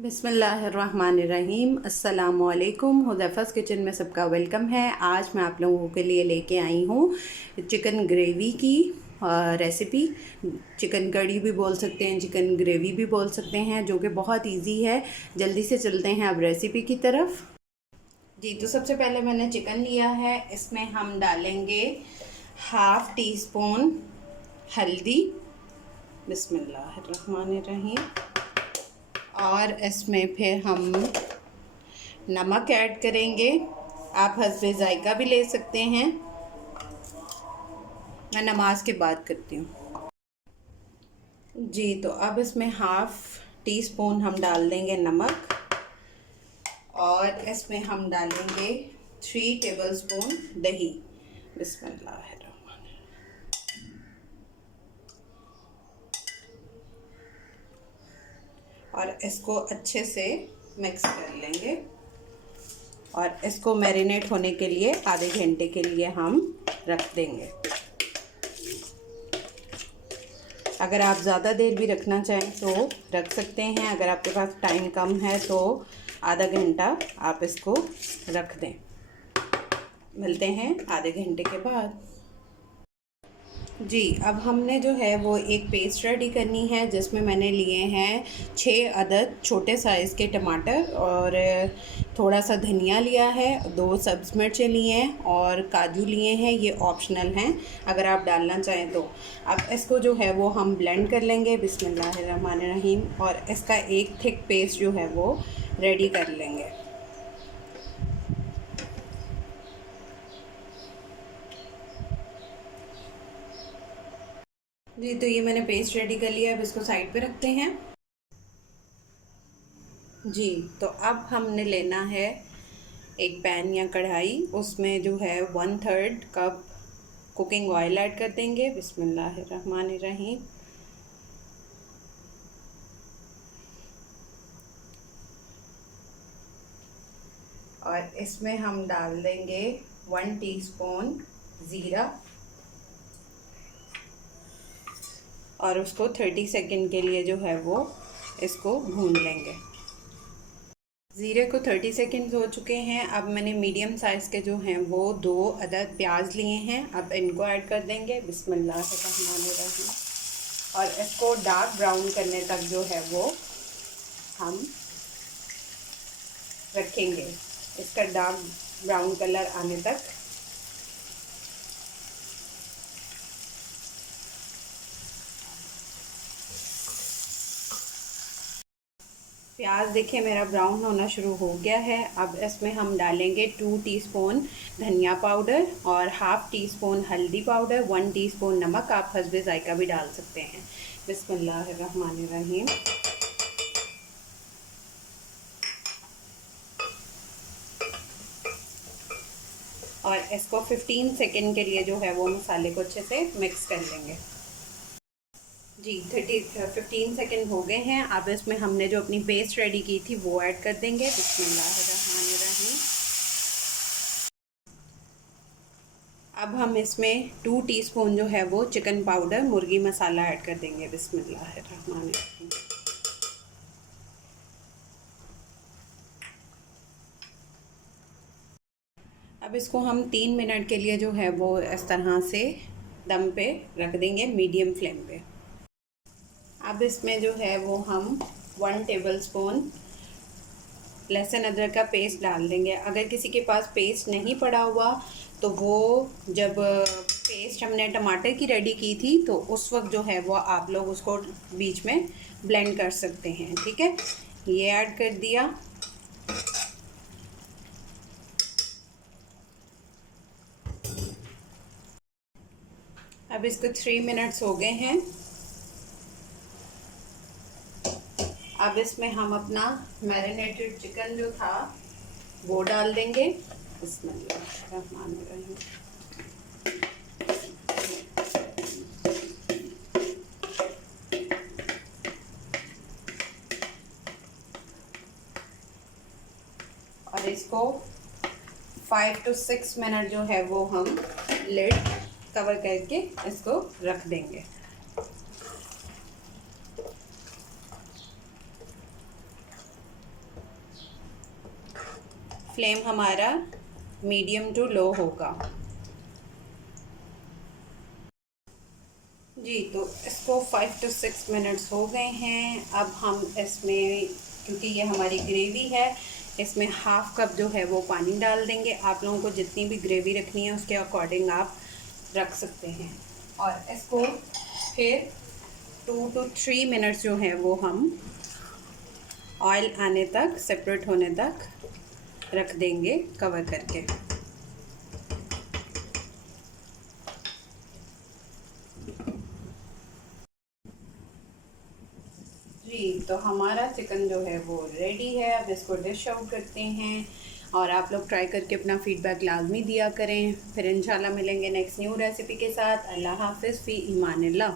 बिस्मिल्लाहिर्रहमानिर्रहीम। अस्सलामुअलैकुम। हुज़ैफ़ा's किचन में सबका वेलकम है। आज मैं आप लोगों के लिए लेके आई हूँ चिकन ग्रेवी की रेसिपी। चिकन कड़ी भी बोल सकते हैं, चिकन ग्रेवी भी बोल सकते हैं, जो कि बहुत इजी है। जल्दी से चलते हैं अब रेसिपी की तरफ। जी, तो सबसे पहले मैंने चिकन लिया है। इसमें हम डालेंगे हाफ़ टी स्पून हल्दी, बिस्मिल्लाहिर्रहमानिर्रहीम, और इसमें फिर हम नमक ऐड करेंगे। आप हस्बे ज़ायका भी ले सकते हैं, मैं नमाज के बाद करती हूँ। जी, तो अब इसमें हाफ़ टी स्पून हम डाल देंगे नमक, और इसमें हम डालेंगे 3 टेबलस्पून दही, बिस्मिल्लाहिर्रहमानिर्रहीम, और इसको अच्छे से मिक्स कर लेंगे। और इसको मैरिनेट होने के लिए आधे घंटे के लिए हम रख देंगे। अगर आप ज़्यादा देर भी रखना चाहें तो रख सकते हैं। अगर आपके पास टाइम कम है तो आधा घंटा आप इसको रख दें। मिलते हैं आधे घंटे के बाद। जी, अब हमने जो है वो एक पेस्ट रेडी करनी है, जिसमें मैंने लिए हैं 6 अदद छोटे साइज़ के टमाटर, और थोड़ा सा धनिया लिया है, 2 सब्ज़ मिर्चें लिए हैं, और काजू लिए हैं। ये ऑप्शनल हैं, अगर आप डालना चाहें तो। अब इसको जो है वो हम ब्लेंड कर लेंगे, बिस्मिल्लाहिर्रहमानिर्रहीम, और इसका एक थिक पेस्ट जो है वो रेडी कर लेंगे। जी, तो ये मैंने पेस्ट रेडी कर लिया है। अब इसको साइड पे रखते हैं। जी, तो अब हमने लेना है एक पैन या कढ़ाई, उसमें जो है 1/3 कप कुकिंग ऑयल ऐड कर देंगे, बिस्मिल्लाहिर्रहमानिर्रहीम, और इसमें हम डाल देंगे 1 टीस्पून ज़ीरा, और उसको 30 सेकंड के लिए जो है वो इसको भून लेंगे। ज़ीरे को 30 सेकंड हो चुके हैं। अब मैंने मीडियम साइज़ के जो हैं वो 2 अदद प्याज लिए हैं। अब इनको ऐड कर देंगे, बिस्मिल्लाहिर्रहमानिर्रहीम, और इसको डार्क ब्राउन करने तक जो है वो हम रखेंगे। इसका डार्क ब्राउन कलर आने तक। प्याज देखिए मेरा ब्राउन होना शुरू हो गया है। अब इसमें हम डालेंगे 2 टीस्पून धनिया पाउडर, और हाफ़ टी स्पून हल्दी पाउडर, 1 टीस्पून नमक। आप हस्बे ज़ायका भी डाल सकते हैं, बिस्मिल्लाहिर्रहमानिर्रहीम। और इसको 15 सेकंड के लिए जो है वो मसाले को अच्छे से मिक्स कर लेंगे। जी, 15 सेकंड हो गए हैं। अब इसमें हमने जो अपनी पेस्ट रेडी की थी वो ऐड कर देंगे, बिस्मिल्लाहिर्रहमानिर्रहीम। अब हम इसमें 2 टीस्पून जो है वो चिकन पाउडर, मुर्गी मसाला ऐड कर देंगे, बिस्मिल्लाहिर्रहमानिर्रहीम। अब इसको हम 3 मिनट के लिए जो है वो इस तरह से दम पे रख देंगे, मीडियम फ्लेम पे। अब इसमें जो है वो हम 1 टेबलस्पून लहसुन अदरक का पेस्ट डाल देंगे। अगर किसी के पास पेस्ट नहीं पड़ा हुआ तो वो जब पेस्ट हमने टमाटर की रेडी की थी तो उस वक्त जो है वो आप लोग उसको बीच में ब्लेंड कर सकते हैं। ठीक है, ये ऐड कर दिया। अब इसको 3 मिनट्स हो गए हैं। अब इसमें हम अपना मैरिनेटेड चिकन जो था वो डाल देंगे, बिस्मिल्लाहिर्रहमानिर्रहीम। और इसको 5 to 6 मिनट जो है वो हम लिड कवर करके इसको रख देंगे। फ्लेम हमारा मीडियम टू लो होगा। जी, तो इसको 5 to 6 मिनट्स हो गए हैं। अब हम इसमें, क्योंकि ये हमारी ग्रेवी है, इसमें हाफ़ कप जो है वो पानी डाल देंगे। आप लोगों को जितनी भी ग्रेवी रखनी है उसके अकॉर्डिंग आप रख सकते हैं। और इसको फिर 2 to 3 मिनट्स जो है वो हम ऑयल आने तक, सेपरेट होने तक रख देंगे कवर करके। जी, तो हमारा चिकन जो है वो रेडी है। अब इसको डिश आउट करते हैं और आप लोग ट्राई करके अपना फ़ीडबैक लाजमी दिया करें। फिर इंशाल्लाह मिलेंगे नेक्स्ट न्यू रेसिपी के साथ। अल्लाह हाफ़िज़ फ़ी ईमानिल्लाह।